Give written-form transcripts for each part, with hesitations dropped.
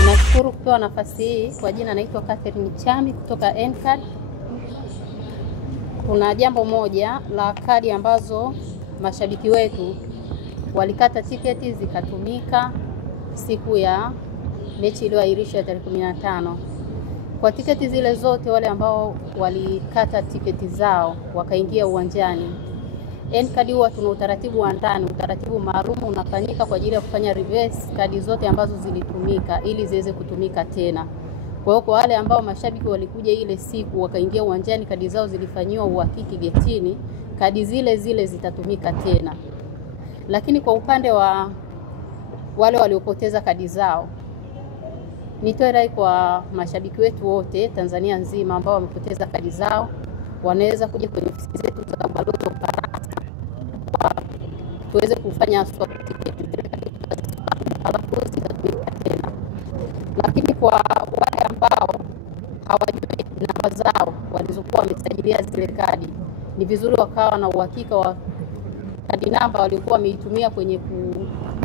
Ninashukuru kupewa nafasi hii. Kwa jina naitwa Catherine Chami kutoka Ncard. Kuna jambo moja la kadi ambazo mashabiki wetu walikata tiketi zikatumika siku ya mechi iliyoahirishwa tarehe 15. Kwa tiketi zile zote, wale ambao walikata tiketi zao wakaingia uwanjani, Ncard huwa tuna utaratibu wa ndani, utaratibu maalum unafanyika kwa ajili ya kufanya reverse kadi zote ambazo zilitumika ili ziweze kutumika tena. Kwa hiyo kwa wale ambao mashabiki walikuja ile siku wakaingia uwanjani, kadi zao zilifanyiwa uhakiki getini, kadi zile zile zitatumika tena. Lakini kwa upande wa wale waliopoteza kadi zao, nitoe rai kwa mashabiki wetu wote Tanzania nzima ambao wamepoteza kadi zao, wanaweza kuja kwenye ofisi zetu za balozi wa Ufaransa tuweze kufanya swap ticket alafu zitatumika tena. Lakini kwa wale ambao hawajui namba zao walizokuwa wamesajilia zile kadi, ni vizuri wakawa na uhakika wa kadi namba waliokuwa wameitumia kwenye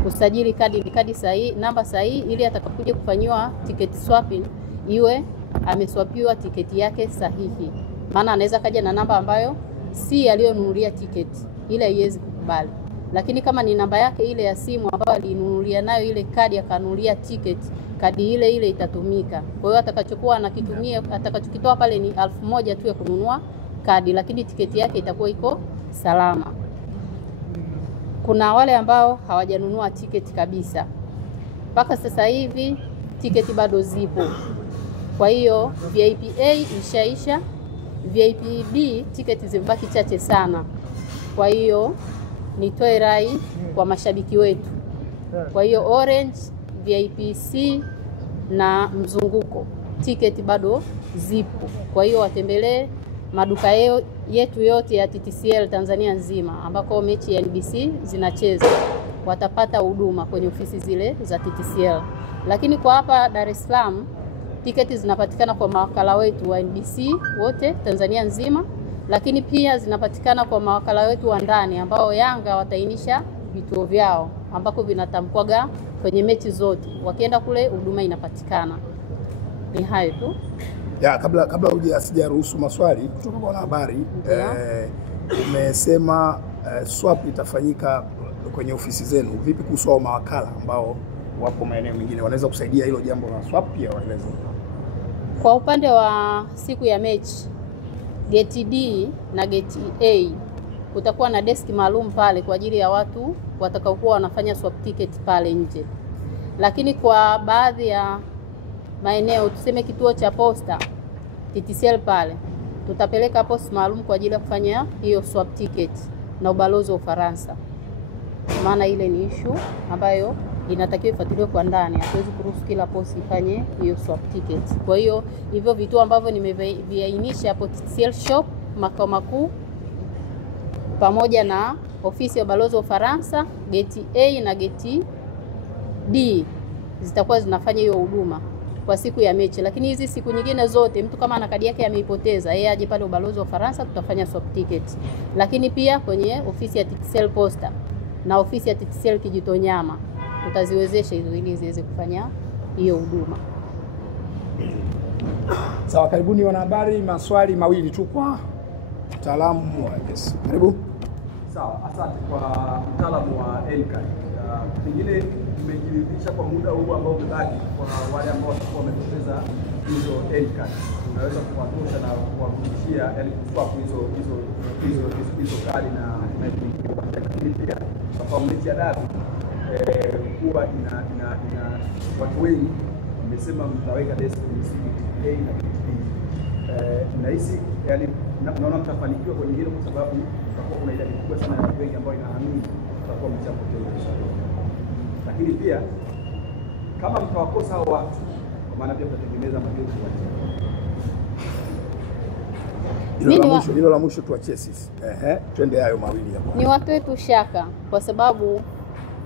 kusajili kadi ni kadi sahihi, namba sahihi, ili atakapokuja kufanywa ticket swapping iwe ameswapiwa tiketi yake sahihi. Maana anaweza kaja na namba ambayo si aliyonunulia tiketi, ile haiwezi kukubali. Lakini kama ni namba yake ile ya simu ambayo alinunulia nayo ile kadi akanunulia tiketi, kadi ile ile itatumika. Kwa hiyo atakachokuwa anakitumia, atakachokitoa pale ni 1000 tu ya kununua kadi, lakini tiketi yake itakuwa iko salama. Kuna wale ambao hawajanunua tiketi kabisa. Mpaka sasa hivi tiketi bado zipo. Kwa hiyo VIP A ishaisha, VIP B tiketi zimebaki chache sana. Kwa hiyo nitoe rai kwa mashabiki wetu. Kwa hiyo Orange, VIP C na mzunguko tiketi bado zipo. Kwa hiyo watembelee maduka yetu yote ya TTCL Tanzania nzima ambako mechi ya NBC zinacheza, watapata huduma kwenye ofisi zile za TTCL. Lakini kwa hapa Dar es Salaam tiketi zinapatikana kwa mawakala wetu wa NBC wote Tanzania nzima, lakini pia zinapatikana kwa mawakala wetu wa ndani ambao Yanga watainisha vituo vyao ambako vinatamkwaga kwenye mechi zote. Wakienda kule huduma inapatikana. Ni hayo tu. Ya, kabla sijaruhusu maswali kutoka kwa wanahabari, umesema swap itafanyika kwenye ofisi zenu. Vipi kuhusu mawakala ambao wapo maeneo mengine, wanaweza kusaidia hilo jambo la swap pia waeleze? Kwa upande wa siku ya mechi, gate D na gate A kutakuwa na deski maalum pale kwa ajili ya watu watakaokuwa wanafanya swap ticket pale nje. Lakini kwa baadhi ya maeneo, tuseme kituo cha posta TTCL pale, tutapeleka post maalum kwa ajili ya kufanya hiyo swap ticket na ubalozi wa Ufaransa. Maana ile ni issue ambayo inatakiwa ifuatiliwe kwa ndani. Hatuwezi kuruhusu kila post ifanye hiyo swap ticket. Kwa hiyo hivyo vituo ambavyo nimeviainisha hapo, TTCL shop makao makuu pamoja na ofisi ya ubalozi wa Ufaransa, gate A na gate D zitakuwa zinafanya hiyo huduma kwa siku ya mechi. Lakini hizi siku nyingine zote, mtu kama ana kadi yake ameipoteza, yeye aje pale ubalozi wa Ufaransa, tutafanya swap ticket. Lakini pia kwenye ofisi ya TTCL Posta na ofisi ya TTCL Kijitonyama tutaziwezesha hizo ili ziweze kufanya hiyo huduma. Sawa, karibuni wanahabari. Maswali mawili tu kwa mtaalamu wa kesi. Karibu. Sawa, asante kwa mtaalamu wa Ncard. Pengine tumejiridhisha kwa muda huu ambao umebaki kwa wale ambao watakuwa wamepoteza hizo Ncard, unaweza kuwatosha na kuwarudishia, yani kuswap hizo kadi na lakini pia kwa mechi ya dabi huwa ina watu wengi mmesema mtaweka desk A na B. Nahisi yani naona mtafanikiwa kwenye hilo kwa sababu tutakuwa kuna idadi kubwa sana ya watu wengi ambao inaamini tutakuwa mchapoteza. Lakini pia kama mtawakosa hao watu, kwa maana pia tutatengeneza mageuzi kwa hilo la mwisho tuachie sisi. Twende hayo mawili hapo. Ni watu wetu shaka kwa sababu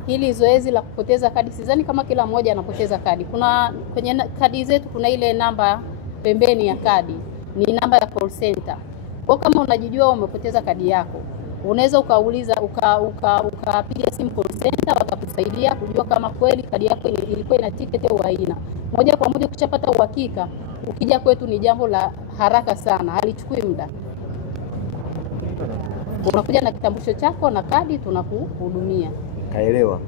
hili zoezi la kupoteza kadi, sidhani kama kila mmoja anapoteza kadi. Kuna kwenye kadi zetu kuna ile namba pembeni ya kadi, ni namba ya call center. Kwa kama unajijua umepoteza kadi yako, unaweza ukauliza ukapiga simu call center, watakusaidia kujua kama kweli kadi yako ilikuwa ina ticket au haina. Moja kwa moja ukishapata uhakika, ukija kwetu ni jambo la haraka sana, halichukui muda. Unakuja na kitambulisho chako na kadi, tunakuhudumia. Kaelewa.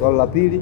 Swali la pili.